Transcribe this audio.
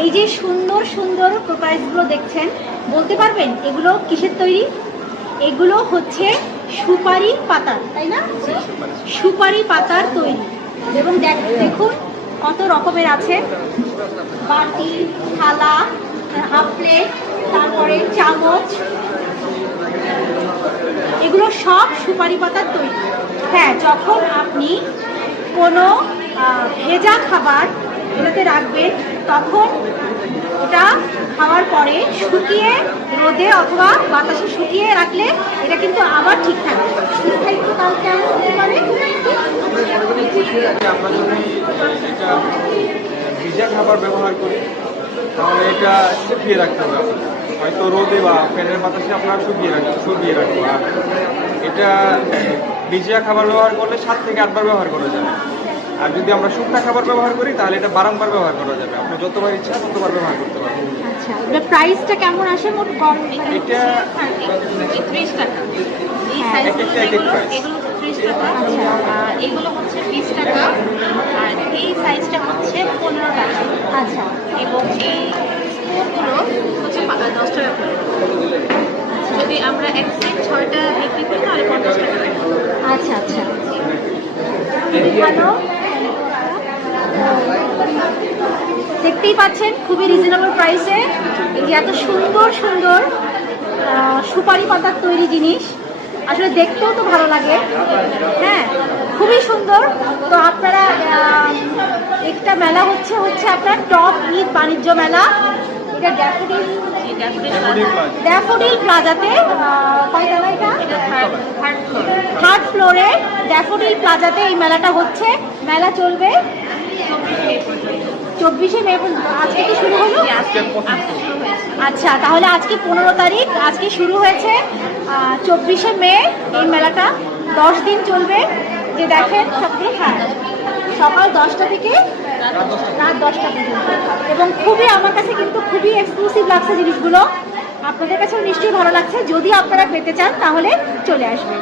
এই যে সুন্দর সুন্দর প্রোপাইসগুলো দেখছেন, বলতে পারবেন এগুলো কিসের তৈরি? এগুলো হচ্ছে সুপারি পাতার, তাই না? সুপারি পাতার তৈরি। এবং দেখুন কত রকমের আছে, বাটি, থালা, হাফ প্লেট, তারপরে চামচ, এগুলো সব সুপারি পাতার তৈরি। হ্যাঁ, যখন আপনি কোনো ভেজা খাবার এটাতে রাখবেন, তখন ওটা খাওয়ার পরে শুকিয়ে রোদে অথবা বাতাসে শুকিয়ে রাখলে এটা কিন্তু আবার ঠিক থাকবে। একটু কাল কেমন হতে পারে? আমরা যদি এটা ভিজা খাবার ব্যবহার করি তাহলে এটা শুকিয়ে রাখতে হবে, হয়তো রোদে বা ফ্যানের বাতাসে আপনারা শুকিয়ে রাখবো। আর এটা ভিজা খাবার ব্যবহার করলে 7 থেকে 8 বার ব্যবহার করা যাবে। আর যদি আমরা শুকনা খাবার ব্যবহার করি তাহলে এটা বারংবার ব্যবহার করা যাবে, আপনি যতবার ইচ্ছা ততবার ব্যবহার করতে পারবেন। আচ্ছা, এটা প্রাইসটা কেমন আসে মোট? এটা 30 টাকা। এই হ্যাঁ, সাইজগুলো এগুলো 30 টাকা, আর এগুলো হচ্ছে 20 টাকা, আর এই সাইজটা হচ্ছে 15 টাকা। আচ্ছা এবং এই স্পুনগুলো হচ্ছে 10 টাকা করে। যদি আমরা এক সেট 6টা বিক্রি করি তাহলে 50 টাকা লাগে। আচ্ছা আচ্ছা, খুবই ভালো। দেখতেই পাচ্ছেন খুবই রিজনেবল প্রাইসে এই যে এত সুন্দর সুন্দর সুপারি পাতার তৈরি জিনিস, আসলে দেখতেও তো ভালো লাগে। হ্যাঁ, খুবই সুন্দর। তো আপনারা একটা মেলা হচ্ছে আপনার টপ ঈদ বাণিজ্য মেলা, এটা ড্যাফোডিল প্লাজাতে, কয়তলা এটা? থার্ড ফ্লোরে ড্যাফোডিল প্লাজাতে এই মেলাটা হচ্ছে। মেলা চলবে 24শে মে। আজকে কি শুরু হলো? আচ্ছা, তাহলে আজকে 15 তারিখ, আজকে শুরু হয়েছে। 24শে মে এই মেলাটা 10 দিন চলবে। যে দেখেন সবগুলো, হ্যাঁ, সকাল 10টা থেকে রাত 10টা পর্যন্ত। এবং খুবই আমার কাছে কিন্তু খুবই এক্সক্লুসিভ লাগছে জিনিসগুলো। আপনাদের কাছেও নিশ্চয়ই ভালো লাগছে। যদি আপনারা পেতে চান তাহলে চলে আসবেন।